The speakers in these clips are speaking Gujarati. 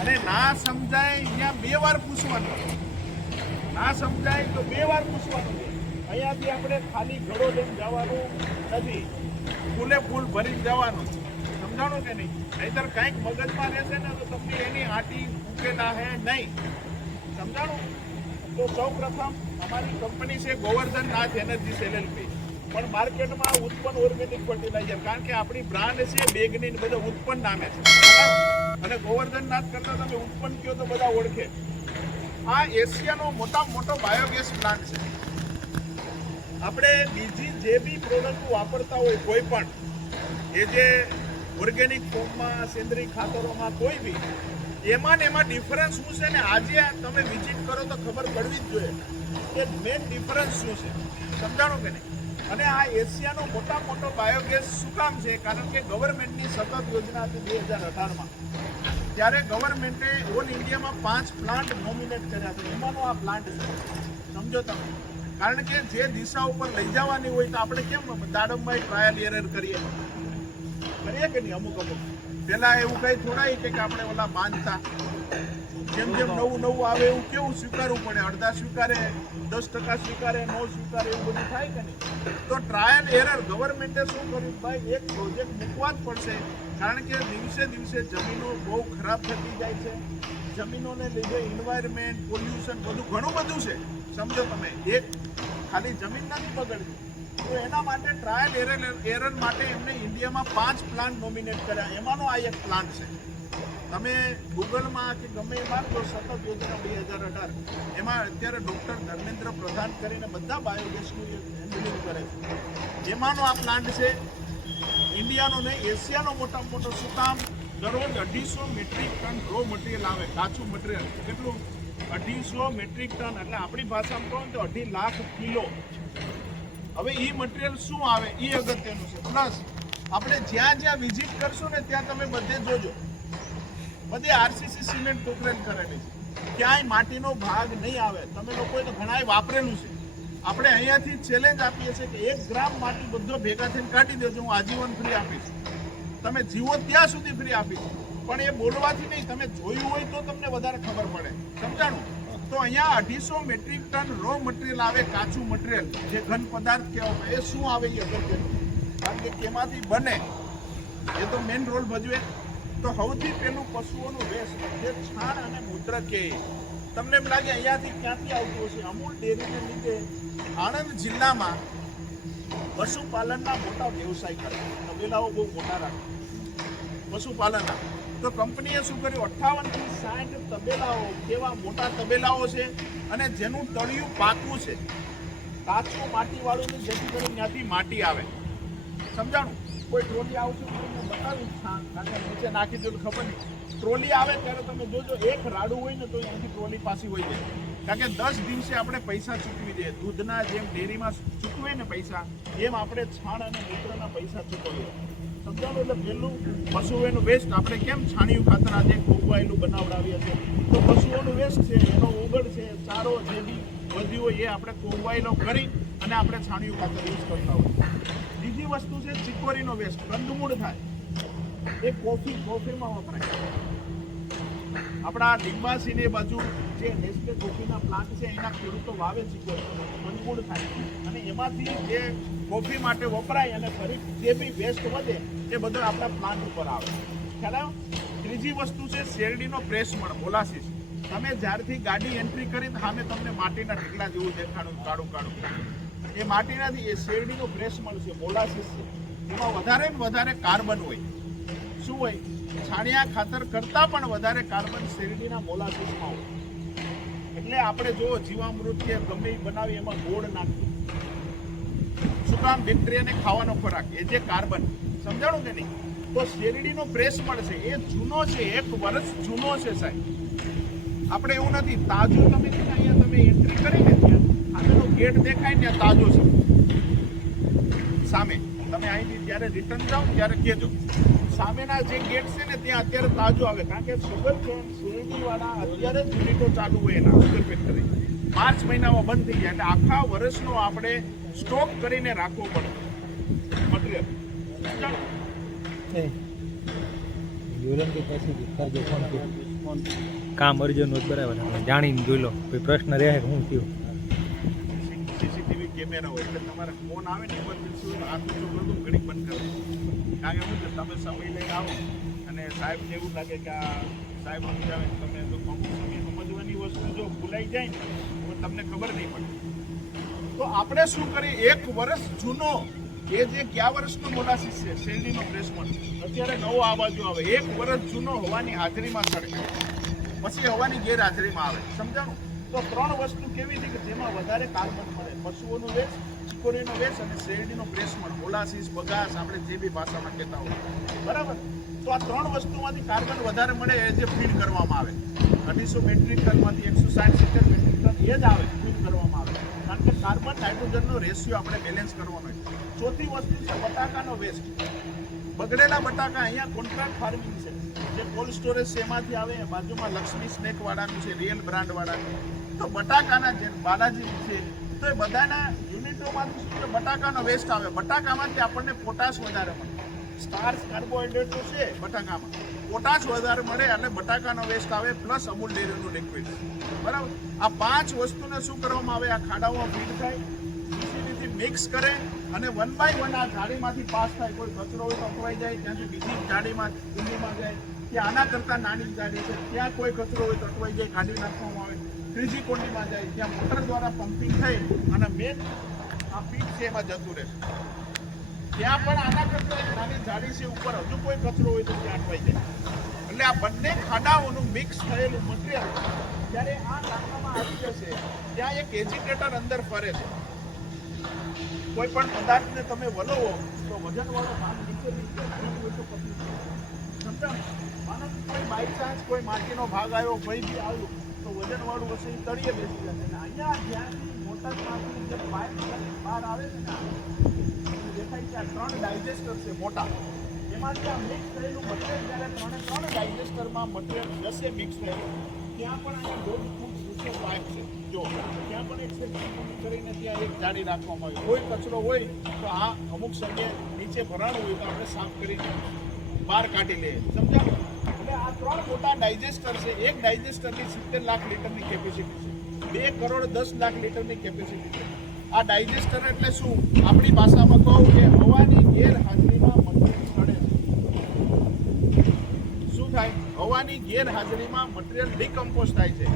અને ના સમજાય, અહીંયા બે વાર પૂછવાનું. ના સમજાય તો બે વાર પૂછવાનું. અહીંયાથી આપણે ખાલી ઘડો લઈને જવાનું નથી. ફૂલે ફૂલ ભરીને જવાનું. સમજાણો કે નહીં? નહીતર કંઈક મગજમાં રહેશે ને તો તમને એની આટી ઉકેલા હે નહીં. સમજાણું? તો સૌ પ્રથમ અમારી કંપની છે ગોવર્ધન નાથ એનર્જી એલએલપી પણ માર્કેટમાં ઉત્પન્ન ઓર્ગેનિક ફર્ટિલાઇઝર કારણ કે આપણી બ્રાન્ડ છે બેગની બધું ઉત્પન્ન નામે છે? અને ગોવર્ધન નાથ કરતા તમે ઉત્પન્ન કયો તો બધા ઓળખે. આ એશિયાનો મોટા મોટો બાયોગેસ પ્લાન્ટ છે. આપણે બીજી જે બી પ્રોડક્ટ વાપરતા હોય કોઈ પણ, એ જે ઓર્ગેનિક ફોર્મમાં સેન્દ્રિય ખાતરોમાં કોઈ બી, એમાં ને એમાં ડિફરન્સ શું છે ને આજે તમે વિઝિટ કરો તો ખબર પડવી જ જોઈએ કે મેઇન ડિફરન્સ શું છે. સમજાણો કે નહીં? અને આ એશિયાનો મોટા મોટો બાયોગેસ શું કામ છે? કારણ કે ગવર્મેન્ટની સતત યોજના હતી બે હજાર અઢારમાં. ત્યારે ગવર્મેન્ટે ઓલ ઇન્ડિયામાં પાંચ પ્લાન્ટ નોમિનેટ કર્યા છે. એમાંનો આ પ્લાન્ટ છે. સમજો તમે. કારણ કે જે દિશા ઉપર લઈ જવાની હોય તો આપણે કેમ દાડમભાઈ ટ્રાયલ એરર કરીએ? કરીએ કે નહીં? અમુક અમુક. પહેલાં એવું કંઈ થોડાય કે આપણે ઓલા બાંધતા. જેમ જેમ નવું નવું આવે એવું કેવું સ્વીકારવું પડે? અડધા સ્વીકારે, દસ ટકા સ્વીકારે, નો સ્વીકારે એવું બધું થાય કે નહીં? તો ટ્રાયલ એરર ગવર્મેન્ટે શું કર્યું? ભાઈ, એક પ્રોજેક્ટ મૂકવા જ પડશે. કારણ કે દિવસે દિવસે જમીનો બહુ ખરાબ થતી જાય છે. જમીનોને લીધે ઇન્વાયરમેન્ટ પોલ્યુશન બધું ઘણું બધું છે. સમજો તમે, એક ખાલી જમીન નથી બગડતી. તો એના માટે ટ્રાયલ એરર એરર માટે એમને ઇન્ડિયામાં પાંચ પ્લાન્ટ નોમિનેટ કર્યા. એમાંનો આ એક પ્લાન્ટ છે. તમે ગૂગલમાં કે ગમે એમાં જો સતત યોજના બે હજાર અઢાર. એમાં અત્યારે ડૉક્ટર ધર્મેન્દ્ર પ્રધાન કરીને બધા બાયોગેસનું હેન્ડલિંગ કરે છે. એમાંનો આ પ્લાન્ટ છે, ઇન્ડિયાનો નહીં એશિયાનો મોટામાં મોટો શું કામ? દરરોજ અઢીસો મેટ્રિક ટન રો મટીરિયલ આવે, કાચું મટીરિયલ કેટલું? અઢીસો મેટ્રિક ટન એટલે આપણી ભાષામાં કહો તો અઢી લાખ કિલો. હવે એ મટીરિયલ શું આવે? એ અગત્યનું છે. પ્લસ આપણે જ્યાં જ્યાં વિઝિટ કરશું ને ત્યાં તમે બધે જોજો. બધી આરસીસી સિમેન્ટ કોકરેન કરેલી છે. ક્યાંય માટીનો ભાગ નહીં આવે. તમે લોકોએ તો ઘણાય વાપરેલું છે. આપણે અહીંયાથી ચેલેન્જ આપીએ છીએ કે એક ગ્રામ માટી બધો ભેગા થઈને કાઢી દેજો, હું આજીવન ફ્રી આપીશ. તમે જીવો ત્યાં સુધી ફ્રી આપીશ. પણ એ બોલવાથી નહીં, તમે જોયું હોય તો તમને વધારે ખબર પડે. સમજાણું? તો અહીંયા અઢીસો મેટ્રિક ટન રો મટીરિયલ આવે, કાચું મટીરિયલ જે ઘન પદાર્થ કહેવાય એ શું આવે એ અગત્યનું? કારણ કે કેમાંથી બને? એ તો મેઇન રોલ ભજવે. તો સૌથી પહેલું પશુઓનું વેસ્ટ જે છાણ અને મૂત્ર કે તમને એમ લાગે અહીંયાથી ક્યાંથી આવતું હશે? અમૂલ ડેરીને લીધે આણંદ જિલ્લામાં પશુપાલનના મોટા વ્યવસાય કરે તબેલાઓ બહુ મોટા રાખે પશુપાલનના. તો કંપનીએ શું કર્યું? અઠ્ઠાવનથી સાઠ તબેલાઓ કેવા મોટા તબેલાઓ છે અને જેનું તળિયું પાકું છે. કાચું માટીવાળું જેથી કરીને ત્યાંથી માટી આવે. સમજાણું? કોઈ ટ્રોલી આવશે તમને બતાવીશ. કે નીચે નાખી દેલું ખબર નહીં. ટ્રોલી આવે ત્યારે તમે જોજો, એક રાડું હોય ને તો એનાથી ટ્રોલી પાછી હોય જાય. કારણ કે દસ દિવસે આપણે પૈસા ચૂકવી દઈએ. દૂધના જેમ ડેરીમાં ચૂકવે ને પૈસા, એમ આપણે છાણ અને મૂત્રના પૈસા ચૂકવીએ. સમજાવો એટલે પહેલું પશુ એનું વેસ્ટ આપણે કેમ છાણિયું ખાતર આજે કોગવાયેલું બનાવડાવીએ છીએ? તો પશુઓનું વેસ્ટ છે, એનો ઉગડ છે, ચારો જે બી વધ્યું હોય એ આપણે કોગવાયેલો કરી અને આપણે છાણિયું ખાતર યુઝ કરતા હોય બીજી વસ્તુ છે ચિકોરીનો વેસ્ટ કંદમૂળ થાય. એ કોફી, કોફીમાં વપરાય. આપણા ડિંબાસીની બાજુ જે નેસ્લે કોફીના પ્લાન્ટ છે, એના ખેડૂતો વાવે ચિકોરી કંદમૂળ થાય. અને એમાંથી જે કોફી માટે વપરાય અને ફરી જે બી વેસ્ટ વધે, એ બધો આપણા પ્લાન્ટ ઉપર આવે. ખ્યાલ ત્રીજી વસ્તુ છે, શેરડીનો પ્રેસ મળ મોલાસીસ તમે જ્યારથી ગાડી એન્ટ્રી કરી સામે તમને માટીના ઢગલા જેવું દેખાડું કાળું કાળું એ માટીનાથી એ શેરડીનો પ્રેસ મળશે મોલાસીસ છે. એમાં વધારે ને વધારે કાર્બન હોય. શું હોય? છાણિયા ખાતર કરતાં પણ વધારે કાર્બન શેરડીના મોલાસીસમાં હોય. એટલે આપણે જો જીવામૃત કે ગમે બનાવી એમાં ગોળ નાખીએ. શું કામ? બેક્ટેરિયાને ખાવાનો ખોરાક. એ જે કાર્બન સમજાણું કે નહીં? તો શેરડીનો પ્રેસ મળશે. એ જૂનો છે, એક વર્ષ જૂનો છે સાહેબ. આપણે એવું નથી. તાજું તમે અહીંયા તમે એન્ટ્રી કરીને ત્યાં ગેટ દેખાય ને ત્યાં તાજો છે. સામે. તમે અહીંથી જ્યારે રિટર્ન જાઓ ત્યારે કહેજો. સામેના જે ગેટ છે ને ત્યાં અત્યારે તાજો આવે. કારણ કે સુગર કેન શેરડીવાળા અત્યારે જ યુનિટો ચાલુ હોય એના સુગર ફેક્ટરી માર્ચ મહિનામાં બંધ થઈ જાય. એટલે આખા વર્ષનો આપણે સ્ટોક કરીને રાખવો પડે. મટીરિયલ. જોઈ લો ને કે પછી કરજો ફોન કે ફોન કામ તો બરાબર જાણીને જોઈ લો. કોઈ પ્રશ્ન રહે હું થયું? સીસીટીવી કેમેરા હોય એટલે તમારે ફોન આવે ને ઇમરજન્સી હોય હાથ ઊંચો કરો ઘડીક બંધ કરો કારણ કે શું તમે સમય લઈને આવો અને સાહેબને એવું લાગે કે આ સાહેબ સમજાવે તમે તો અમુક સમય સમજવાની વસ્તુ જો ભૂલાઈ જાય ને, તો તમને ખબર નહીં પડે. તો આપણે શું કરીએ, એક વર્ષ જૂનો, એ જે કયા વર્ષનો મોલાસીસ છે, શેરડીનો પ્રેસમન્ટ અત્યારે નવો આ બાજુ આવે. એક વર્ષ જૂનો હોવાની હાજરીમાં સળગે પછી હવાની ગેરહાજરીમાં આવે. સમજાણું? તો ત્રણ વસ્તુ કેવી હતી કે જેમાં વધારે કાર્બન મળે? પશુઓનું વેસ્ટ ચીકોરીનો વેસ્ટ અને શેરડીનો પ્રેસમણ મોલાસીસ, બગાસ, આપણે જે બી ભાષામાં કહેતા હોય. બરાબર? તો આ ત્રણ વસ્તુમાંથી કાર્બન વધારે મળે એ જે ફીડ કરવામાં આવે. અઢીસો મેટ્રિક ટનમાંથી એકસો સાઠ સિત્તેર મેટ્રિક ટન એ જ આવે, ફીડ કરવામાં આવે. કારણ કે કાર્બન નાઇટ્રોજનનો રેશિયો આપણે બેલેન્સ કરવાનો હોય ચોથી વસ્તુ છે બટાકાનો વેસ્ટ બગડેલા બટાકા અહીંયા કોન્ટ્રાક્ટ ફાર્મિંગ છે. જે કોલ્ડ સ્ટોરેજ શેમાંથી આવે બાજુમાં લક્ષ્મી સ્નેકવાળાનું છે રિયલ બ્રાન્ડ વાળાનું. તો બટાકાના જે બાલાજી છે, તો એ બધાના યુનિટોમાંથી શું બટાકાનો વેસ્ટ આવે. બટાકામાંથી આપણને પોટાશ વધારે મળે. સ્ટાર્ચ કાર્બોહાઈડ્રેટ છે બટાકામાં. પોટાશ વધારે મળે અને બટાકાનો વેસ્ટ આવે પ્લસ અમૂલ ડેરીનું લિક્વિડ બરાબર? આ પાંચ વસ્તુને શું કરવામાં આવે? આ ખાડાઓમાં ફીડ થાય મિક્સ કરે અને વન બાય વન આ જાળીમાંથી પાસ થાય. કોઈ કચરો હોય તો અકવાઈ જાય, ત્યાંથી બીજી જાળીમાં, કુંડીમાં જાય, કે આના કરતાં નાની જાળી છે. ત્યાં કોઈ કચરો હોય તો અટવાઈ જાય કાઢી નાખવામાં આવે. ત્રીજી કુંડીમાં જાય ત્યાં મોટર દ્વારા પમ્પિંગ થઈ અને મેન આ પીક છે એમાં જતું રહેશે ત્યાં પણ આના કરતાં એક નાની જાળી છે ઉપર. હજુ કોઈ કચરો હોય તો ત્યાં અટવાઈ જાય. એટલે આ બંને ખાડાઓનું મિક્સ થયેલું મટીરિયલ જ્યારે આ નાખવામાં આવી જશે, ત્યાં એક એજિટેટર અંદર ફરે છે. કોઈ પણ પદાર્થને તમે વલોવો, તો વજનવાળો ભાગ નીચે નીચે હોય. માનો કોઈ બાય ચાન્સ કોઈ માટીનો ભાગ આવ્યો ભાઈ બી આવ્યું. વજનવાળું હશે, એ તળિયે બેસી જશે અને અહીંયા જ્યાંથી મોટરમાંથી જે પાઇપ બહાર આવે છે ને દેખાય છે આ ત્રણ ડાયજેસ્ટર છે મોટા. એમાંથી આ મિક્સ થયેલું મટીરિયલ જ્યારે ત્રણે ત્રણ ડાયજેસ્ટરમાં મટીરિયલ જશે મિક્સ થયેલું ત્યાં પણ અહીંયા દોઢ ફૂટ ઊંચો પાઇપ છે. જો, ત્યાં પણ એક કરીને ત્યાં એક જાળી રાખવામાં આવી. કોઈ કચરો હોય, તો આ અમુક સમયે નીચે ભરાણું હોય તો આપણે સાફ કરીને બહાર કાઢી લઈએ. આ ત્રણ મોટા ડાયજેસ્ટર છે. એક ડાયજેસ્ટરની સિત્તેર લાખ લીટરની કેપેસિટી છે. બે કરોડ દસ લાખ લીટરની કેપેસિટી છે. આ ડાયજેસ્ટર એટલે શું? આપણી ભાષામાં કહું કે હવાની ગેરહાજરીમાં મટીરિયલ સડે છે. શું થાય? હવાની ગેરહાજરીમાં મટીરિયલ ડિકમ્પોઝ થાય છે.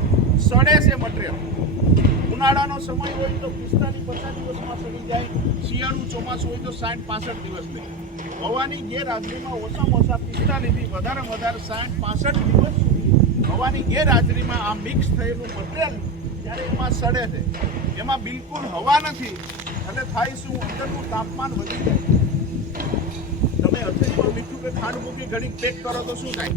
સડે છે મટીરિયલ ઉનાળાનો સમય હોય તો પિસ્તાલીસ પચાસ દિવસમાં સડી જાય. શિયાળું ચોમાસું હોય તો સાઠ પાસઠ દિવસ લે હવાની ગેરહાજરીમાં ઓછામાં ઓછા પિસ્તાલીસથી વધારે વધારે સાઠ, પાસઠ દિવસ સુધી હવાની ગેરહાજરીમાં આ મિક્સ થયેલું મટીરિયલ જ્યારે એમાં સડે છે. એમાં બિલકુલ હવા નથી એટલે થાય શું? અંદરનું તાપમાન વધી જાય. તમે હથેળીમાં મીઠું કે ખાંડ મૂકી ઘડીક પેક કરો તો શું થાય?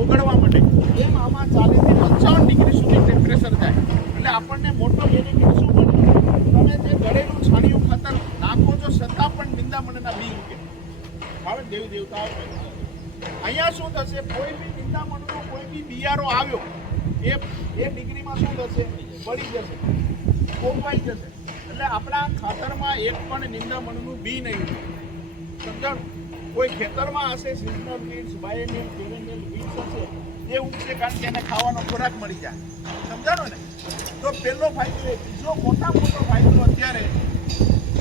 ઓગળવા માટે. એમ આમાં ચાલીસથી પંચાવન ડિગ્રી સુધી ટેમ્પરેચર જાય. એટલે આપણને મોટો બેનિફિટ શું મળે તમે જે ગળેલું છાણિયું ખાતર નાખો છો છતાં પણ નિંદામણના બી ઉગે હવે દેવી દેવતા અહીંયા શું થશે? કોઈ બી નિંદામણનો કોઈ બી બિયારો આવ્યો, એ એ ડિગ્રીમાં શું થશે? બળી જશે. કોપાઈ જશે. એટલે આપણા ખાતરમાં એક પણ નિંદામણનું બી નહીં. સમજણ? કોઈ ખેતરમાં હશે, seasonal beets biennial perennial beets હશે એ ઉગશે કારણ કે એને ખાવાનો ખોરાક મળી જાય. સમજાણો ને? તો પહેલો ફાયદો એ. બીજો મોટા મોટો ફાયદો અત્યારે,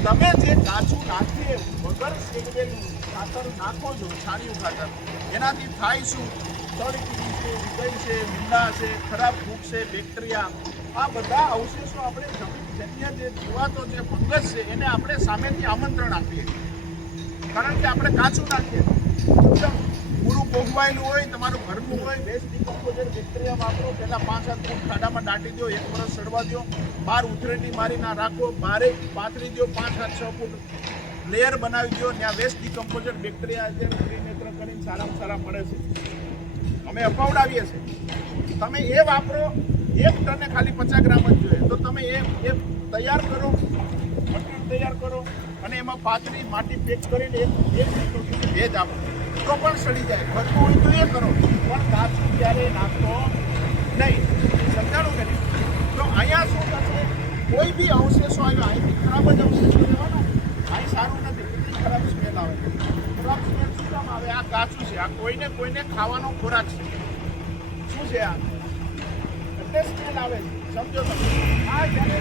તમે જે કાચું નાખીએ, વગર શેકવેલું ખાતર નાખો છો, છાણિયું ખાતર. એનાથી થાય શું? તળકીડી છે વિદય છે, મીંડા છે, ખરાબ ભૂખ છે, બેક્ટેરિયા. આ બધા અવશેષો આપણે જમીનજન્ય જે જીવાતો, જે ફંગસ છે, એને આપણે સામેથી આમંત્રણ આપીએ કારણ કે આપણે કાચું નાખીએ? પૂરું પોગવાયેલું હોય, તમારું ઘરનું હોય બેસ્ટ ડિકમ્પોઝર બેક્ટેરિયા વાપરો, પહેલાં પાંચ સાત ફૂટ ખાડામાં દાટી દો, એક વર્ષ સડવા દો, બાર ઉથરેટી મારી ના રાખો, બારે પાથરી દો, પાંચ સાત છ ફૂટ લેયર બનાવી દો ત્યાં વેસ્ટ ડિકમ્પોઝર બેક્ટેરિયા છે ત્રિનેત્ર કરીને સારામાં સારા મળે છે. અમે અપાવડાવીએ છીએ. તમે એ વાપરો, એક ટને ખાલી પચાસ ગ્રામ જ જોઈએ. તો તમે એ એ તૈયાર કરો મટીરિયલ તૈયાર કરો, અને એમાં પાથરી માટી પેક કરીને એક એક સુધી ભેજ આપો. તો પણ સડી જાય. ખરતું હોય તો એ કરો. પણ કાચું ક્યારેય નાખો નહીં. સમજાણું કે તો અહીંયા શું થશે? કોઈ બી અવશેષો આવ્યો. અહીંથી ખરાબ જ અવશેષો લેવાના અહીં સારું નથી. કેટલી ખરાબ સ્મેલ આવે. ખરાબ સ્મેલ શું કામ આ કાચું છે. આ કોઈને કોઈને ખાવાનો ખોરાક છે. શું છે આ? સ્મેલ આવે. સમજો તમે. આ જ્યારે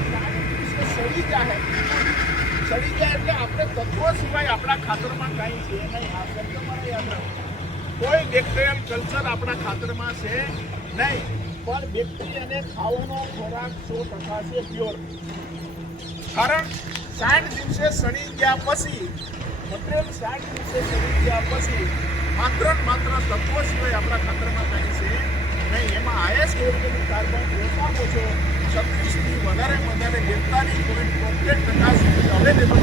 સડી સડી જાય એટલે આપણે તત્વો સિવાય આપણા ખાતરમાં કાંઈ છે નહીં. આ શબ્દ મારે યાદ રાખો. કોઈ બેક્ટેરિયલ કલ્ચર આપણા ખાતરમાં છે નહીં. પણ બેક્ટેરિયાને ખાવાનો ખોરાક સો ટકા છે પ્યોર કારણ સાઠ દિવસે સડી ગયા પછી મટીરિયલ સાઠ દિવસે સડી ગયા પછી, માત્ર માત્ર તત્વો સિવાય આપણા ખાતરમાં કાંઈ છે નહીં એમાં હાઈએસ્ટ ઓર્ગેનિક કાર્બન ઓછા ઓછો છત્રીસથી વધારે વધારે બેતાલીસ પોઈન્ટ તોતેર ટકા સુધી અવેલેબલ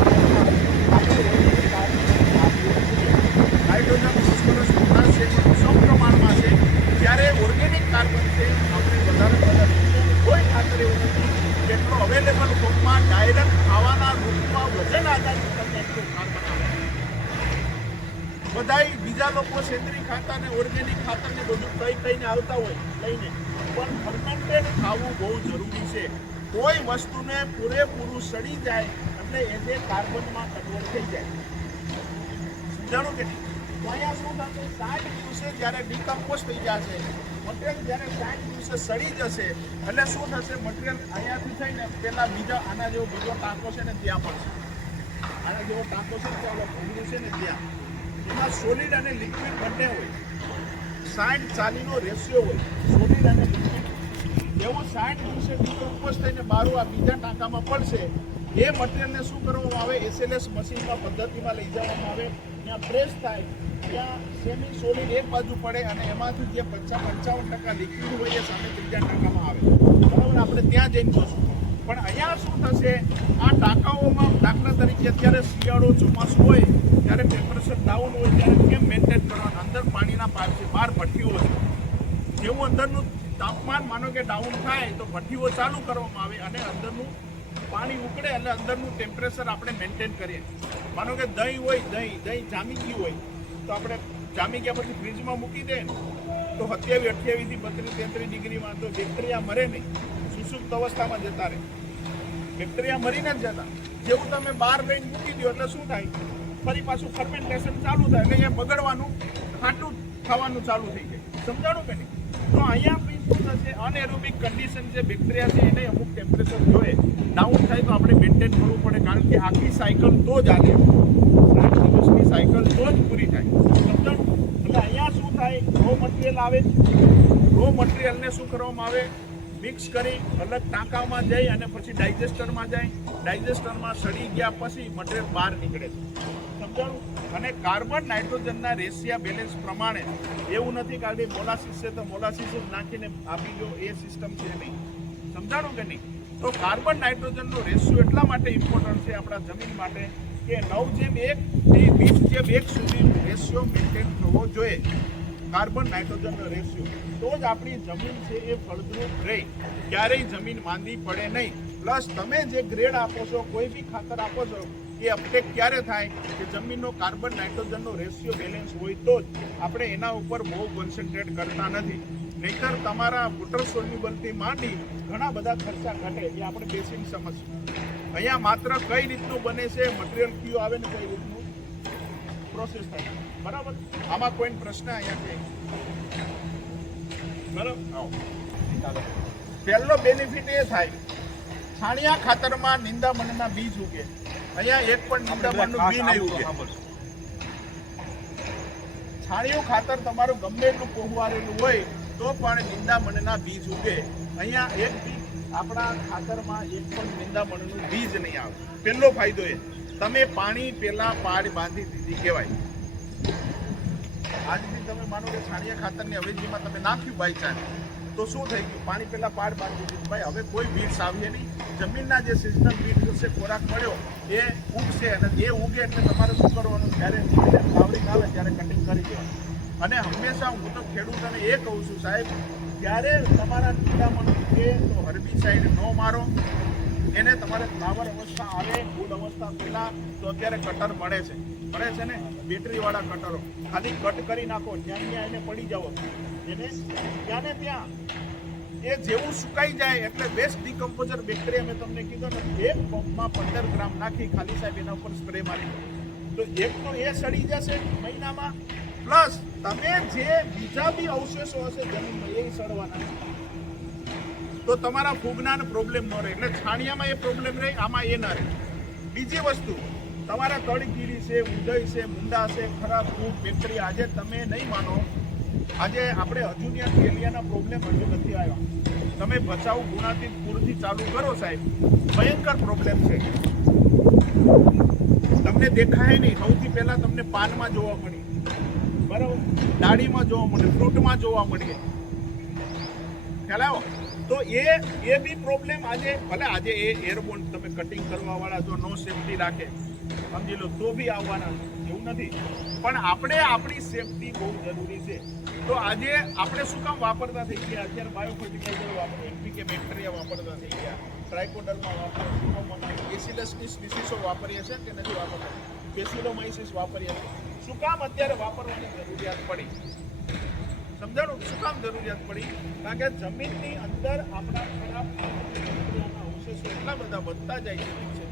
નાઇટ્રોજન ફોસ્ફરસ પોટાશ છે પણ સમ પ્રમાણમાં છે. જ્યારે ઓર્ગેનિક કાર્બન છે આપણે વધારે વધારે કોઈ ખાતર એવું નથી જેટલો અવેલેબલ ફોર્મમાં ડાયરેક્ટ ખાવાના રૂપમાં વજન આધારિત તમને એટલું બીજા લોકો સેન્દ્રિય ખાતા ને ઓર્ગેનિક ખાતર ને બધું કઈ કઈને આવતા હોય, લઈને. પણ ફર્મેન્ટેડ ખાવું બહુ જરૂરી છે. કોઈ વસ્તુને પૂરેપૂરું સડી જાય એટલે એને કાર્બનમાં કન્વર્ટ થઈ જાય. સમજાણું કે નહીં? અહીંયા શું થશે સાઠ દિવસે જ્યારે ડિકમ્પોઝ થઈ જશે મટીરિયલ જ્યારે સાઠ દિવસે સડી જશે એટલે શું થશે મટીરિયલ અહીંયાથી થઈને પહેલાં બીજા આના જેવો બીજો ટાંકો છે ને ત્યાં પડશે આના જેવો ટાંકો છે ને ત્યાં ભૂંગળું છે ને ત્યાં એમાં સોલિડ અને લિક્વિડ બંને હોય સાઠ ચાલીનો રેશિયો હોય સોલિડ અને લિક્વિડ એવો સાઠ દિવસે ડિકમ્પોઝ થઈને બારું આ બીજા ટાંકામાં પડશે એ મટીરિયલને શું કરવામાં આવે એસએલએસ મશીનમાં પદ્ધતિમાં લઈ જવામાં આવે ત્યાં પ્રેસ થાય. ત્યાં સેમી સોલિડ એક બાજુ પડે અને એમાંથી જે પચાસ પંચાવન ટકા લિક્વિડ હોય એ સામે ત્રીજા ટાંકામાં આવે. બરાબર? આપણે ત્યાં જઈને જોશું. પણ અહીંયા શું થશે? આ ટાંકાઓમાં દાખલા તરીકે અત્યારે શિયાળો ચોમાસું હોય, ત્યારે ટેમ્પરેચર ડાઉન હોય, ત્યારે કેમ મેન્ટેન કરવાનું? અંદર પાણીના પાઇપ છે બહાર ભઠ્ઠીઓ છે. જેવું અંદરનું તાપમાન માનો કે ડાઉન થાય, તો ભઠ્ઠીઓ ચાલુ કરવામાં આવે અને અંદરનું પાણી ઉકળે એટલે અંદરનું ટેમ્પરેચર આપણે મેન્ટેન કરીએ. માનો કે દહીં હોય, દહીં દહીં જામી ગયું હોય, તો આપણે જામી ગયા પછી ફ્રીજમાં મૂકી દે ને, તો સત્યાવીસ અઠ્યાવીસથી બત્રીસ, તેત્રીસ ડિગ્રીમાં તો બેક્ટેરિયા મરે નહીં. સુસુપ્ત અવસ્થામાં જતા રહે. બેક્ટેરિયા મરીને જ જતા. જેવું તમે બહાર લઈને મૂકી દો એટલે શું થાય? ફરી પાછું ફર્મેન્ટેશન ચાલુ થાય. એટલે અહીંયા બગડવાનું, ખાટું થવાનું ચાલુ થઈ જાય. સમજાણું કે નહીં? તો અહીંયા શું થશે? અનએરોબિક કન્ડિશન જે બેક્ટેરિયા છે, એને અમુક ટેમ્પરેચર જોઈએ ડાઉન થાય તો આપણે મેન્ટેન કરવું પડે, કારણ કે આખી સાયકલ તો જ હાલે આઠ દિવસની સાયકલ તો જ પૂરી થાય. સમજણ? એટલે અહીંયા શું થાય? રો મટીરિયલ આવે રો મટીરિયલને શું કરવામાં આવે? મિક્સ કરી, અલગ ટાંકામાં જઈ અને પછી ડાયજેસ્ટરમાં જાય. ડાયજેસ્ટરમાં સડી ગયા પછી મટીરિયલ બહાર નીકળે. છે સમજાણું અને કાર્બન નાઇટ્રોજનના રેશિયા બેલેન્સ પ્રમાણે એવું નથી કે મોલાસીસ છે તો મોલાસીસ જ નાખીને આપી દો, એ સિસ્ટમ છે નહીં. સમજાણું કે નહીં? તો કાર્બન નાઇટ્રોજનનો રેશિયો એટલા માટે ઇમ્પોર્ટન્ટ છે આપણા જમીન માટે કે નવ જેમ એક થી વીસ જેમ એક સુધી રેશિયો મેન્ટેન થવો જોઈએ. કાર્બન નાઇટ્રોજનનો રેશિયો. તો જ આપણી જમીન છે એ ફળદ્રુપ રહે. ક્યારેય જમીન માંદી પડે નહીં. પ્લસ તમે જે ગ્રેડ આપો છો, કોઈ બી ખાતર આપો છો એ અપટેક ક્યારે થાય કે જમીનનો કાર્બન નાઇટ્રોજનનો રેશિયો બેલેન્સ હોય તો જ આપણે એના ઉપર બહુ કોન્સન્ટ્રેટ કરતા નથી. નહીતર તમારા વોટર સોલ્યુબલથી માંડી ઘણા બધા ખર્ચા ઘટે એ આપણે બેસિક સમજશું અહીંયા માત્ર કઈ રીતનું બને છે મટીરિયલ કયું આવે ને કઈ રીતનું? પ્રોસેસ થાય. બરાબર? આમાં કોઈ પ્રશ્ન અહીંયા બરાબર? પહેલો બેનિફિટ એ થાય. છાણિયા ખાતરમાં નિંદામણના બીજ ઉગે. અહીંયા એક પણ નિંદામણનું બી નહીં ઉગે. છાણિયું ખાતર તમારું ગમે એટલું પોહવારેલું હોય તો પણ નિંદામણના બીજ ઉગે. અહીંયા એક બી આપણા ખાતરમાં એક પણ નિંદામણનું બીજ નહીં આવે. પહેલો ફાયદો એ તમે પાણી પેલા પાડ બાંધી દીધી કહેવાય. આજથી તમે માનો કે છાણિયા ખાતરની અવેજીમાં તમે નાખ્યું બાય ચાન્સ તો શું થઈ ગયું? પાણી પેલા પાડ બાંધી દીધું. ભાઈ હવે કોઈ બીટ્સ આવીએ નહીં. જમીનના જે સિસ્ટમ બીટ્સ હશે ખોરાક મળ્યો, એ ઉગશે અને એ ઉગે એટલે તમારે શું કરવાનું? જ્યારે ફ્લાવરિંગ આવે ત્યારે કટિંગ કરી દેવાનું. અને હંમેશા હું તો ખેડૂતોને એ કહું છું, સાહેબ, જ્યારે તમારા નિંદામણ ઉગે તો હર્બિસાઇડ ન મારો, એને તમારે ફ્લાવર અવસ્થા આવે, ફૂલ અવસ્થા પહેલાં, તો અત્યારે કટર મળે છે. મળે છે ને? બેટરીવાળા કટરો ખાલી કટ કરી નાખો, જ્યાં ત્યાં એને પડી જાઓ. એને ત્યાં ને ત્યાં એ જેવું સુકાઈ જાય એટલે વેસ્ટ ડિકમ્પોઝર બેક્ટેરિયા મેં તમને કીધું ને એક પંપમાં પંદર ગ્રામ નાખી, ખાલી સાહેબ એના ઉપર સ્પ્રે મારી તો એક તો એ સડી જશે મહિનામાં પ્લસ તમે જે બીજા બી અવશેષો હશે જમીનમાં, એ સડવાના તો તમારા ફૂગના પ્રોબ્લેમ ન રહે, એટલે છાણિયામાં એ પ્રોબ્લેમ રહે, આમાં એ ના રહે. બીજી વસ્તુ, તમારા તળકીડી છે, ઉદય છે, મુંડા છે, ખરાબ ફૂગ બેક્ટેરિયા આજે તમે નહીં માનો આજે આપણે હજુ ત્યાં કેલિયાના પ્રોબ્લેમ હજુ નથી આવ્યા. તમે બચાવ ગુણાતી પૂરથી ચાલુ કરો સાહેબ. ભયંકર પ્રોબ્લેમ છે. તમને દેખાય નહીં. સૌથી પહેલા તમને પાનમાં જોવા મળી. બરાબર? દાડીમાં જોવા મળે, ફ્રૂટમાં જોવા મળીએ ખ્યાલ આવો તો એ એ બી પ્રોબ્લેમ આજે, ભલે આજે એ એરબોન તમે કટિંગ કરવા વાળા જો નો સેફટી રાખે. સમજી લો, તો બી આવવાના નથી. પણ આપણે આપણી સેફટી બહુ જરૂરી છે. તો આજે આપણે શું કામ વાપરતા થઈ ગયા? અત્યારે બાયો ફર્ટિલાઇઝર વાપરો એનપીકે બેક્ટેરિયા વાપરતા થઈ ગયા. ટ્રાઇકોડર્મા વાપરો એસિડસની સ્પીસીસો વાપરીએ છે કે નથી વાપરતા? બેસિલોમાઇસિસ વાપરીએ છે શું કામ અત્યારે વાપરવાની જરૂરિયાત પડી? સમજાણું? શું કામ જરૂરિયાત પડી? કારણ કે જમીનની અંદર આપણા ખરાબ અવશેષો એટલા બધા વધતા જાય છે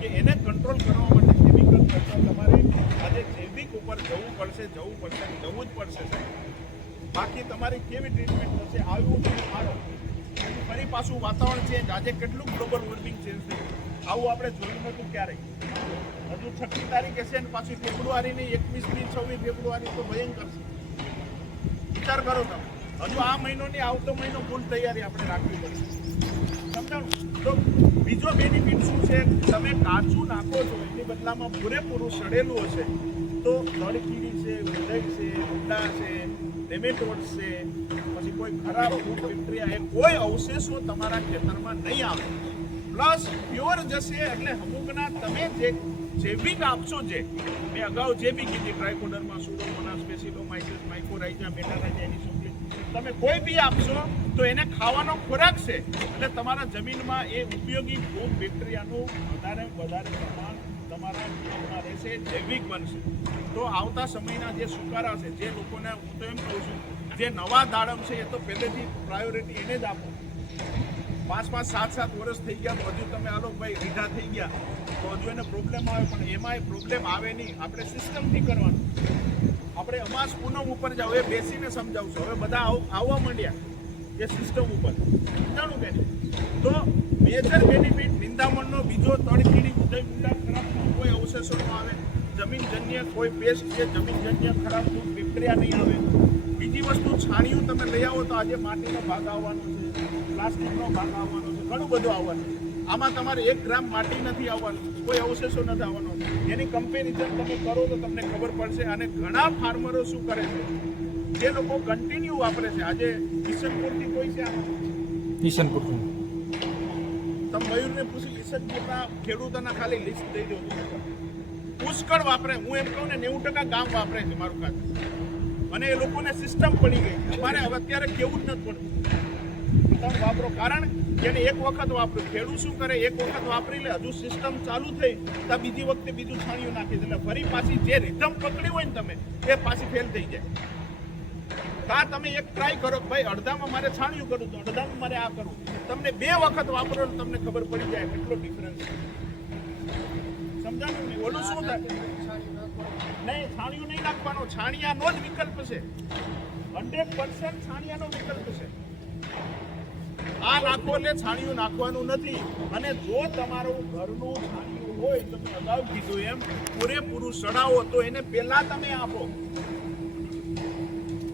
કે એને કંટ્રોલ કરવા માટે કેમિકલ કરતા તમારે આજે જૈવિક ઉપર જવું પડશે જવું પડશે જવું જ પડશે સાહેબ બાકી તમારી કેવી ટ્રીટમેન્ટ થશે આવ્યું તમે મારો ફરી પાછું વાતાવરણ ચેન્જ આજે કેટલું ગ્લોબલ વોર્મિંગ ચેન્જ થયું આવું આપણે જોયું નહોતું ક્યારેય હજુ છઠ્ઠી તારીખે છે ને પાછી ફેબ્રુઆરીની એકવીસમી છવ્વીસ ફેબ્રુઆરી તો ભયંકર છે વિચાર કરો તમે હજુ આ મહિનો નહીં આવતો મહિનો ફૂલ તૈયારી આપણે રાખવી પડશે. સમજાણું? તો બીજો બેનિફિટ શું છે? તમે કાચું નાખો છો, એની બદલામાં પૂરેપૂરું સડેલું હશે, તો તળકીડી છે, ઉદય છે, ઊંડા છે નેમેટોડ છે, પછી કોઈ ખરાબ ફૂડ બેક્ટેરિયા એ કોઈ અવશેષો તમારા ખેતરમાં નહીં આવે. પ્લસ પ્યોર જશે એટલે અમુકના તમે જે જૈવિક આપશો જે, મેં અગાઉ જે બી કીધી ટ્રાઇકોડરમાં સુડોમોનાસ સ્પેસિલોમાઇસિસ માઇકોરાઇઝા મેટારાઇઝા એની તમે કોઈ બી આપશો તો એને ખાવાનો ખોરાક છે. એટલે તમારા જમીનમાં એ ઉપયોગી ફૂગ બેક્ટેરિયાનું વધારે વધારે પ્રમાણ તમારા જીવનમાં રહેશે, જૈવિક બનશે. તો આવતા સમયના જે સુકારા છે, જે લોકોને હું તો એમ કહું છું, જે નવા દાડમ છે, એ તો પહેલેથી પ્રાયોરિટી એને જ આપો. પાંચ પાંચ સાત સાત વર્ષ થઈ ગયા, તો હજુ તમે આલો ભાઈ, રીઢા થઈ ગયા. તો હજુ એને પ્રોબ્લેમ આવે, પણ એમાંય પ્રોબ્લેમ આવે નહીં. આપણે સિસ્ટમથી કરવાનું. આપણે અમાસ પૂનમ ઉપર જાઓ, એ બેસીને સમજાવશો. હવે બધા આવ- આવવા માંડ્યા એ સિસ્ટમ ઉપર. જાણું બેન? તો મેજર બેનિફિટ નિંદામણનો બીજો તડકીડી ઉદય મીંડા ખરાબ કોઈ અવશેષો ન આવે, જમીનજન્ય કોઈ પેસ્ટ છે, જમીનજન્ય ખરાબ દૂધ બેક્ટેરિયા નહીં આવે. બીજી વસ્તુ, છાણિયું તમે લઈ આવો તો આજે માટીનો ભાગ આવવાનો છે, પ્લાસ્ટિકનો ભાગ આવવાનો છે, ઘણું બધું આવવાનું છે. આમાં તમારે એક ગ્રામ માટી નથી આવવાનું. કોઈ અવશેષો નથી આવવાનો એની કમ્પેરિઝન તમે કરો તો તમને ખબર પડશે અને ઘણા ફાર્મરો શું કરે છે? જે લોકો કન્ટિન્યુ વાપરે છે. આજે ઈસનપુરથી કોઈ છે આમાં? તમે મયુરને પૂછી ઈસનપુરના ખેડૂતોના ખાલી લિસ્ટ દઈ દો પુષ્કળ વાપરે. હું એમ કહું ને નેવું ટકા ગામ વાપરે છે મારું ખાતે અને એ લોકોને સિસ્ટમ પડી ગઈ અમારે હવે અત્યારે કેવું જ નથી પડતું. તમે વાપરો. કારણ એને એક વખત વાપર્યું. ખેડૂત શું કરે? એક વખત વાપરી લે, હજુ સિસ્ટમ ચાલુ થઈ, તો બીજી વખતે બીજું છાણિયું નાખી દે એટલે ફરી પાછી જે રિધમ પકડી હોય ને તમે, એ પાછી ફેલ થઈ જાય. કા તમે એક ટ્રાય કરો ભાઈ, અડધામાં મારે છાણિયું કરવું તો અડધામાં મારે આ કરવું. તમને બે વખત વાપરો ને તમને ખબર પડી જાય કેટલો ડિફરન્સ સમજાણું નહીં ઓલું શું થાય? નહીં, છાણિયું નહીં નાખવાનો. છાણિયાનો જ વિકલ્પ છે. હંડ્રેડ પર્સન્ટ છાણિયાનો વિકલ્પ છે. આ નાખો એટલે છાણિયું નાખવાનું નથી. અને જો તમારું ઘરનું છાણિયું હોય તો મેં અગાઉ કીધું એમ, પૂરેપૂરું સડાવો તો એને પહેલા તમે આપો.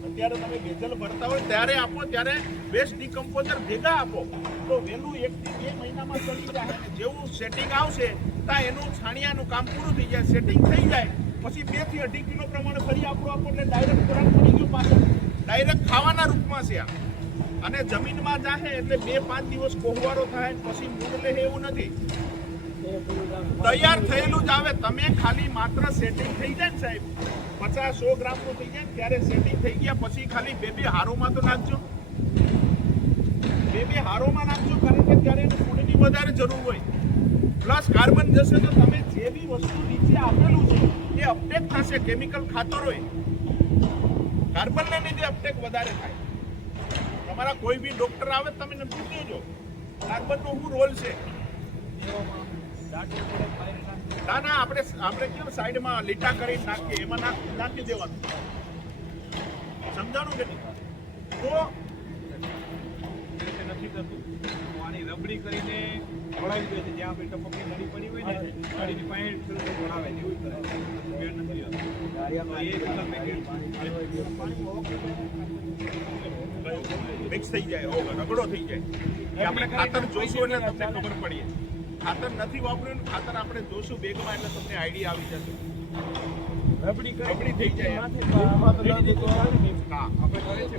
અત્યારે તમે ગેઝલ ભરતા હોય ત્યારે આપો, ત્યારે બેસ્ટ ડિકમ્પોઝર ભેગા આપો. તો વહેલું એકથી બે મહિનામાં ચડી જાય જેવું સેટિંગ આવશે, ત્યાં એનું છાણિયાનું કામ પૂરું થઈ જાય સેટિંગ થઈ જાય. પછી બેથી અઢી કિલો પ્રમાણે ફરી આપણું આપો એટલે ડાયરેક્ટ ખોરાક પડી ગયો પાછળ. ડાયરેક્ટ ખાવાના રૂપમાં છે આ. અને જમીનમાં જાહે એટલે બે પાંચ દિવસ કોહવારો થાય પછી મૂળ લે એવું નથી. તૈયાર થયેલું જ આવે. તમે ખાલી માત્ર સેટિંગ થઈ જાય સાહેબ. પચાસ સો ગ્રામનું થઈ જાય ત્યારે સેટિંગ થઈ ગયા પછી ખાલી બે બે હારોમાં તો નાખજો. બે બે હારોમાં નાખજો કારણ કે ત્યારે એને ફૂડની વધારે જરૂર હોય. પ્લસ કાર્બન જશે તો તમે જે બી વસ્તુ નીચે આપેલું છે, એ અપટેક થશે. કેમિકલ ખાતર હોય. કાર્બનને લીધે અપટેક વધારે થાય. તમારા કોઈ બી ડોક્ટર આવે તમે એને પૂછી જો કાર્બનનો શું રોલ છે. ના ના આપણે આપણે કેવું સાઈડમાં લીટા કરીને નાખીએ? એમાં નાખ- નાખી દેવાનું. સમજાણું કે? તો નથી થતું. પાણી આની રબડી કરીને વળાવી દે છે. જ્યાં આપણે ટપકની નળી પડી હોય ને નળીની પાસે છેલ્લે વળાવે એવું કરે. નથી આવતો. તો એ પેલા પેકેટ મિક્સ થઈ જાય રગડો થઈ જાય. એ આપણે ખાતર જોઈશું એટલે તમને ખબર પડીએ. ખાતર નથી વાપર્યું ને ખાતર આપણે જોશું બેગમાં એટલે તમને આઈડિયા આવી જશે. રબડી રબડી થઈ જાય આપણે કરે છે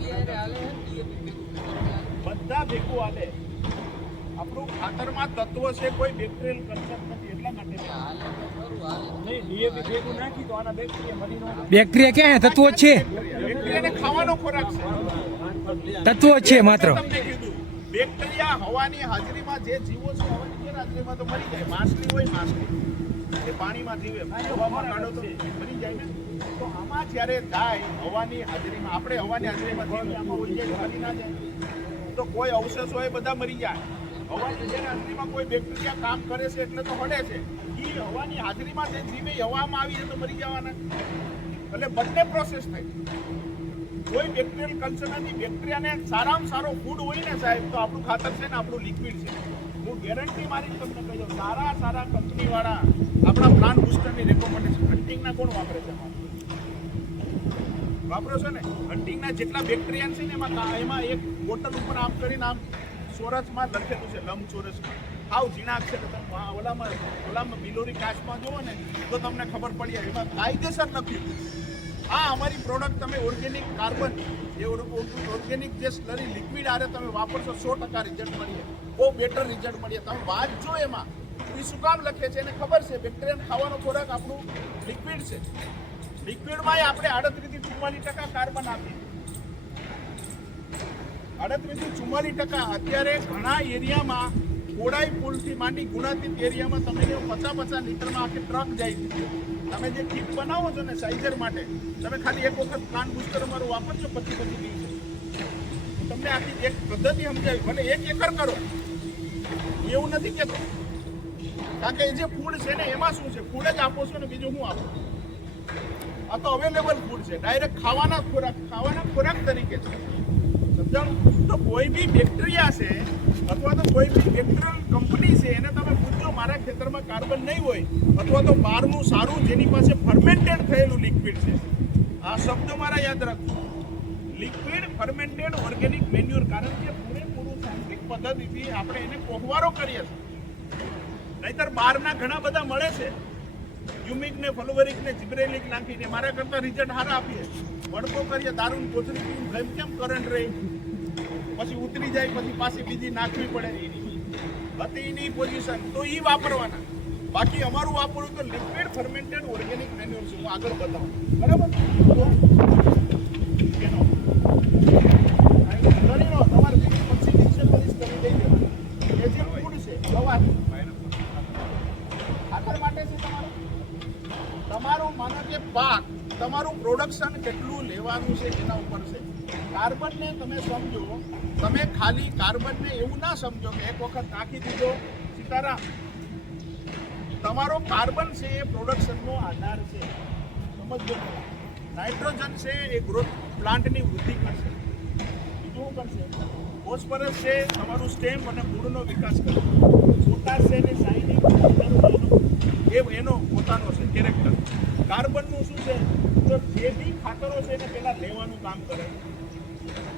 બધા. ભેગું હાલે. આપણું ખાતરમાં તત્વ છે કોઈ બેક્ટેરિયલ કલ્ચર નથી એટલા માટે નહીં ડીએપી ભેગું નાખી તો આના બેક્ટેરિયા ક્યાં તત્વો છે. બેક્ટેરિયાને ખાવાનો ખોરાક છે. તત્વો છે માત્ર. બેક્ટેરિયા હવાની હાજરીમાં જે જીવો છે, હવાની ગેરહાજરીમાં તો મરી જાય. માછલી હોય માછલી. એ પાણીમાં જીવે. હવામાં કાઢો તો મરી જાય ને. તો આમાં જ્યારે જાય, હવાની હાજરીમાં, આપણે હવાની હાજરીમાં જીવીએ, આમાં હોય જાય ના જાય. તો કોઈ અવશેષ હોય બધા મરી જાય. હવાની ગેરહાજરીમાં કોઈ બેક્ટેરિયા કામ કરે છે એટલે તો હડે છે. એ હવાની હાજરીમાં જે જીવે હવામાં આવી જાય તો મરી જવાના. એટલે બંને પ્રોસેસ થાય. કોઈ બેક્ટેરિયલ કલ્ચર નથી. બેક્ટેરિયાને સારામાં સારો ફૂડ હોય ને સાહેબ, તો આપણું ખાતર છે ને આપણું લિક્વિડ છે. હું ગેરંટી મારી તમને કહી દઉં, સારા સારા કંપનીવાળા આપણા પ્લાન્ટ બુસ્ટરની રેકોમેન્ડેશન હન્ટિંગના કોણ વાપરે છે વાપરો છો ને? હન્ટિંગના જેટલા બેક્ટેરિયા છે ને એમાં એમાં એક બોટલ ઉપર આમ કરીને આમ ચોરસમાં લખેલું છે, લંબ ચોરસમાં. હાવ ઝીણા અક્ષરે તમે ઓલામાં ઓલામાં બિલોરી કાચમાં જુઓ ને, તો તમને ખબર પડી જાય. એમાં કાયદેસર લખ્યું. આ અમારી પ્રોડક્ટ તમે ઓર્ગેનિક કાર્બન જે ઓર્ગેનિક જે સ્લરી લિક્વિડ આરે તમે વાપરશો, સો ટકા રિઝલ્ટ મળીએ. બહુ બેટર રિઝલ્ટ મળીએ. તમે વાંચજો એમાં, એ શું કામ લખે છે એને ખબર છે? બેક્ટેરિયન ખાવાનો ખોરાક આપણું લિક્વિડ છે. લિક્વિડમાં આપણે આડત્રીસથી ચુમ્માલીસ ટકા કાર્બન આપીએ. આડત્રીસથી ચુમ્માલીસ ટકા. અત્યારે ઘણા એરિયામાં કોડાઈ પુલથી માંડી ગુણાતીત એરિયામાં તમે પચાસ પચાસ લીટરમાં આખી ટ્રક જાય છે. તમે જે કીટ બનાવો છો ને સાઇઝર માટે, તમે ખાલી એક વખત પ્લાન બુસ્ટર અમારું વાપરશો પછી પછી દિવસે તમને આખી એક પદ્ધતિ સમજાવી, ભલે એક એકર કરો. એવું નથી કહેતો કારણ કે એ જે ફૂડ છે ને, એમાં શું છે? ફૂડ જ આપો છો ને, બીજું હું આપો? આ તો અવેલેબલ ફૂડ છે. ડાયરેક્ટ ખાવાના ખોરાક ખાવાના ખોરાક તરીકે છે. સમજાણું? તો કોઈ બી બેક્ટેરિયા છે અથવા તો કોઈ બી બેક્ટેરિયલ કંપની છે, એને તમે પૂછજો, મારા ખેતરમાં કાર્બન નહીં હોય, અથવા તો બહારનું સારું જેની પાસે ફર્મેન્ટેડ થયેલું લિક્વિડ છે. આ શબ્દો મારા યાદ રાખજો. લિક્વિડ ફર્મેન્ટેડ ઓર્ગેનિક મેન્યુર કારણ કે પૂરેપૂરું સાયન્ટિફિક પદ્ધતિથી આપણે એને કોહવારો કરીએ છીએ. નહીતર બહારના ઘણા બધા મળે છે. યુમિક ને, ફલોવરિક ને, જિબ્રેલિક નાખીને, મારા કરતા રિઝલ્ટ હારા આપીએ. વડકો કરીએ દારૂ કોથળી પીને કેમ કરંટ રહે? પછી ઉતરી જાય, પછી પાછી બીજી નાખવી પડે. હતી એની પોઝિશન તો એ વાપરવાના. બાકી અમારું વાપરવું તો લિક્વિડ ફર્મેન્ટેડ ઓર્ગેનિક મેન્યુઅર છે, હું આગળ બતાવું. બરાબર તો એનો ગણી લો તમારે બીજી પચીસ દિવસે પોલીસ કરી દઈ દેવાની. એ જે ફૂડ છે દવા ખાતર માટે છે તમારું તમારું માનો કે પાક તમારું પ્રોડક્શન કેટલું લેવાનું છે એના ઉપર છે કાર્બનને તમે સમજો તમે ખાલી કાર્બનને એવું ના સમજો કે એક વખત નાખી દીધો, સીતારામ. તમારો કાર્બન છે એ પ્રોડક્શનનો આધાર છે. સમજો નાઇટ્રોજન છે એ ગ્રોથ પ્લાન્ટની વૃદ્ધિ કરશે. બીજું કરશે? ફોસ્ફરસ છે તમારું સ્ટેમ અને મૂળનો વિકાસ કરશે. પોટાશ છે ને શાઇનિંગ એ એનો પોતાનો છે કેરેક્ટર કાર્બનનું શું છે? તો જે બી ખાતરો છે એને પહેલાં લેવાનું કામ કરે.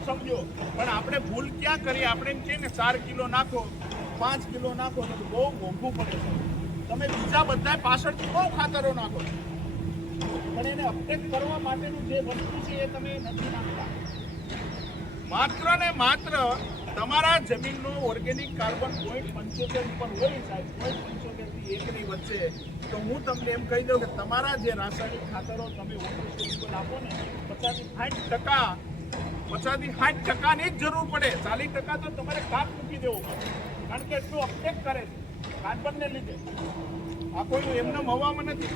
સમજો. પણ આપણે ભૂલ ક્યાં કરીએ આપણે એમ કહીએ ને, ચાર કિલો નાખો, પાંચ કિલો નાખો, તો બહુ મોંઘું પડે છે. તમે બીજા બધા પાછળથી બહુ ખાતરો નાખો છો. પણ એને અપડેટ કરવા માટેનું જે વસ્તુ છે એ તમે નથી નાખતા. માત્ર ને માત્ર તમારા જમીનનો ઓર્ગેનિક કાર્બન પોઈન્ટ પંચોતેર ઉપર હોય, સાહેબ પોઈન્ટ પંચોતેરથી એકની વચ્ચે, તો હું તમને એમ કહી દઉં કે તમારા જે રાસાયણિક ખાતરો તમે ઓટોસેટિકલ આપો ને પચાસથી સાઠ ટકા પચાસથી સાઠ ટકાની જ જરૂર પડે. ચાલીસ ટકા તો તમારે કાપ મૂકી દેવો પડે. કારણ કે એટલું અપટેક કરે છે. કાર્બનને લીધે. આ કોઈ એમને હવામાં નથી.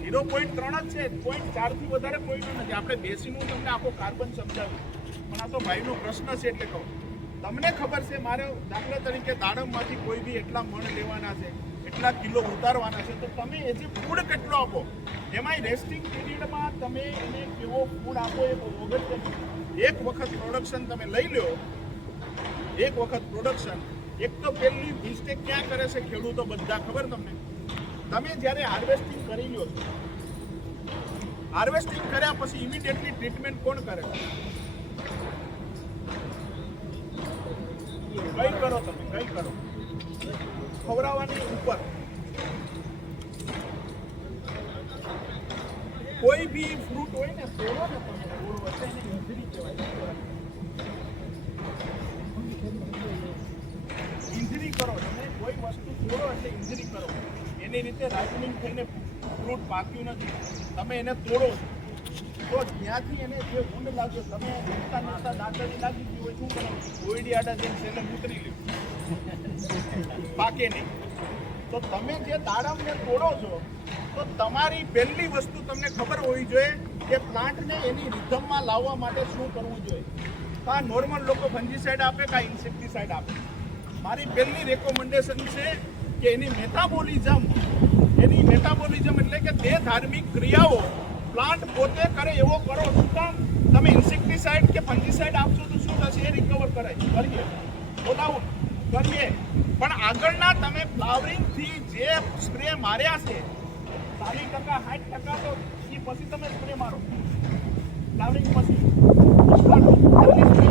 ઝીરો પોઈન્ટ ત્રણ જ છે. પોઈન્ટ ચારથી વધારે પોઈન્ટ નથી. આપણે બેસીનું તમને આખો કાર્બન સમજાવ્યું. પણ આ તો ભાઈનો પ્રશ્ન છે એટલે કહું. તમને ખબર છે, મારે દાખલા તરીકે દાડમમાંથી કોઈ બી એટલા મણ લેવાના છે. એટલા કિલો ઉતારવાના છે, તો તમે એ જે ફૂડ કેટલો આપો, એમાંય રેસ્ટિંગ પીરિયડમાં તમે એને કેવો ફૂડ આપો એ અગત્યનું એક વખત પ્રોડક્શન તમે લઈ લો એક વખત પ્રોડક્શન એક તો પહેલી મિસ્ટેક ક્યાં કરે છે ખેડૂતો બધા ખબર તમને? તમે જ્યારે હાર્વેસ્ટિંગ કરી લો હાર્વેસ્ટિંગ કર્યા પછી ઇમિડિયેટલી ટ્રીટમેન્ટ કોણ કરે? કઈ કરો તમે, કઈ કરો. ખવડાવવાની ઉપર. કોઈ બી ફ્રૂટ હોય ને તોડો ને તમે તોડો એટલે એને કહેવાય. ઇન્જરી કરો, તમે કોઈ વસ્તુ તોડો એટલે ઇન્જરી કરો. એની રીતે રાઇપનિંગ થઈને ફ્રૂટ પાક્યું નથી. તમે એને તોડો તો ત્યાંથી એને જે ઊંડ લાગ્યો, તમે નીચતા નીચતા દાંતળી લાગી ગયું હોય શું કરો ઓઈડી આડા જઈને છેલ્લે ઉતરી લ્યો. પાકે નહીં. તો તમે જે દાડમને તોડો છો, તો તમારી પહેલી વસ્તુ તમને ખબર હોવી જોઈએ કે પ્લાન્ટને એની રિધમમાં લાવવા માટે શું કરવું જોઈએ. આ નોર્મલ લોકો ફંજીસાઇડ આપે કાં ઇન્સેક્ટિસાઇડ આપે? મારી પહેલી રેકોમેન્ડેશન છે કે એની મેટાબોલિઝમ એની મેટાબોલિઝમ એટલે કે તે ધાર્મિક ક્રિયાઓ પ્લાન્ટ પોતે કરે એવો કરો શું કામ તમે ઇન્સેક્ટિસાઇડ કે ફંજીસાઇડ આપશો તો શું થશે? એ રિકવર કરાય. કરીએ બોલાવો કરીએ. પણ આગળના તમે ફ્લાવરિંગથી જે સ્પ્રે માર્યા છે, ચાલીસ ટકા, સાઠ ટકા તો એ પછી તમે સ્પ્રે મારો. ફ્લાવરિંગ પછી.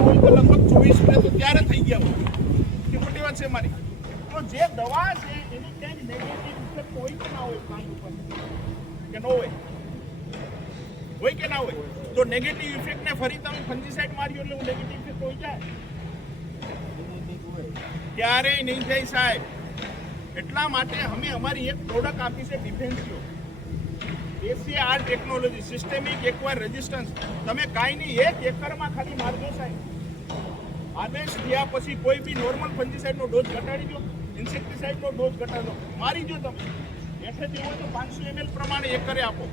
હોય તો લગભગ ચોવીસ સ્પ્રે તો ત્યારે થઈ ગયા કે મોટી વાત છે મારી. તો જે દવા છે, એની ક્યાંક નેગેટિવ ઇફેક્ટ હોય કે ના હોય પ્લાન્ટ ઉપર? કે ન હોય? હોય કે ના હોય? તો નેગેટિવ ઇફેક્ટને ફરી તમે ફંજીસાઇડ માર્યો એટલે હું નેગેટિવ ઇફેક્ટ હોય જાય? ક્યારેય નહીં જાય સાહેબ. એટલા માટે અમે અમારી એક પ્રોડક્ટ આપી છે ડિફેન્સીઓ એસી આર ટેકનોલોજી સિસ્ટેમિક એકવાર રેઝિસ્ટન્સ તમે કાંઈ નહીં, એક એકરમાં ખાલી મારજો સાહેબ. આદેશ થયા પછી કોઈ બી નોર્મલ ફંજીસાઇડનો ડોઝ ઘટાડી દો ઇન્સેક્ટિસાઇડનો ડોઝ ઘટાડો મારી દો તમે. હેઠે દેવું હોય તો પાંચસો એમએલ પ્રમાણે એકરે આપો.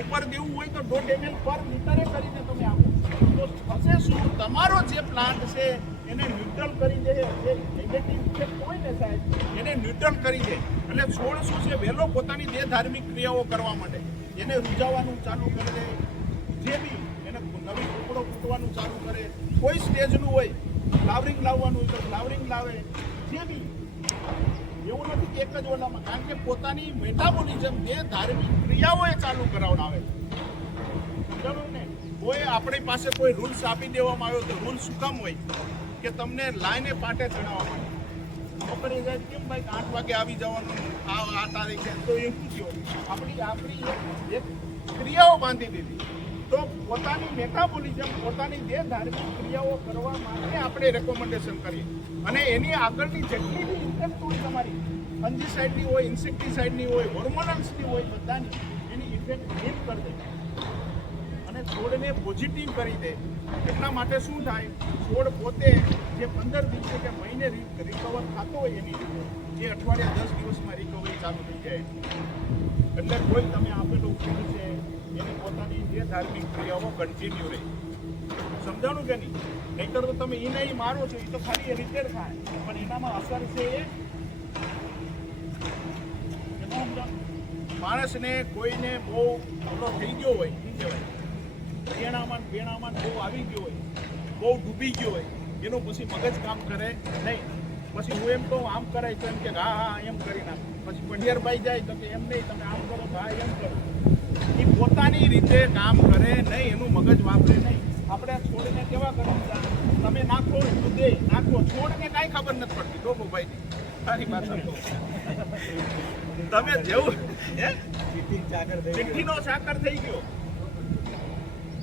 ઉપર દેવું હોય તો દોઢ એમએલ પર લીટરે કરીને તમે આપો. તો થશે શું? તમારો જે પ્લાન્ટ છે એને ન્યુટ્રલ કરી દે, જે નેગેટિવ ઇફેક્ટ સાહેબ, એને ન્યુટ્રલ કરી દે. એટલે છોડ શું છે વહેલો પોતાની જે ધાર્મિક ક્રિયાઓ કરવા માટે એને રૂજાવાનું ચાલુ કરી દે. જે બી એને નવી ટુકડો ફૂટવાનું ચાલુ કરે. કોઈ સ્ટેજનું હોય, ફ્લાવરિંગ લાવવાનું હોય તો ફ્લાવરિંગ લાવે. જે બી. એવું નથી કે એક જ ઓલામાં. કારણ કે પોતાની મેટાબોલિઝમ જે ધાર્મિક ક્રિયાઓ એ ચાલુ કરાવડાવે સમજાણું ને? કોઈ આપણી પાસે કોઈ રૂલ્સ આપી દેવામાં આવ્યો તો રૂલ્સ શું કામ હોય? કે તમને લાઈને પાટે ચડાવવા માટે. નોકરી જાય કેમ ભાઈ આઠ વાગે આવી જવાનું? આ આ તારીખે તો એ શું થયું? આપણી આપણી એક- ક્રિયાઓ બાંધી દીધી. તો પોતાની મેટાબોલિઝમ પોતાની જે ધાર્મિક ક્રિયાઓ કરવા માટે આપણે રેકોમેન્ડેશન કરીએ. અને એની આગળની જેટલી બી ઇફેક્ટ હોય તમારી ફંજીસાઇડની હોય ઇન્સેક્ટિસાઇડની હોય હોર્મોનલ્સની હોય બધાની, એની ઇફેક્ટ હીલ કરી દે છોડને પોઝિટિવ કરી દે. એટલા માટે શું થાય? છોડ પોતે જે પંદર દિવસે કે મહિને રિકવર થતો હોય એની જે એ અઠવાડિયા દસ દિવસમાં રિકવરી ચાલુ થઈ જાય. એટલે કોઈ તમે આપેલો ફૂડ છે, એની પોતાની જે ધાર્મિક ક્રિયાઓ કન્ટિન્યુ રહે. સમજાણું કે નહીં? નહીતર તો તમે એને નહીં મારો છો એ તો ખાલી રિપેર થાય. પણ એનામાં અસર છે એ? માણસને કોઈને બહુ ઓલો થઈ ગયો હોય, શું કહેવાય? પેણામાં ને બહુ આવી ગયો હોય બહુ ડૂબી ગયો હોય એનું પછી મગજ કામ કરે નહીં. પછી હું એમ કહું આમ કરાય તો એમ કે હા હા એમ કરી નાખ. પછી પંડિયારભાઈ જાય તો કે એમ નહીં તમે આમ કરો હા એમ કરો. એ પોતાની રીતે કામ કરે નહીં એનું મગજ વાપરે નહીં. આપણે છોડને કેવા કરવું તમે નાખો તો દે નાખો. છોડને કાંઈ ખબર નથી પડતી ડોબોભાઈ સારી વાત તમે જેવું ચિઠ્ઠીનો સાકર થઈ ગયો.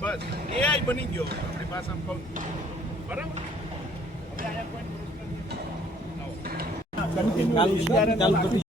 બસ. એઆઈ બની ગયો. આપણી ભાષામાં કહું. બરાબર? હવે અહીંયા કોઈ પ્રશ્ન.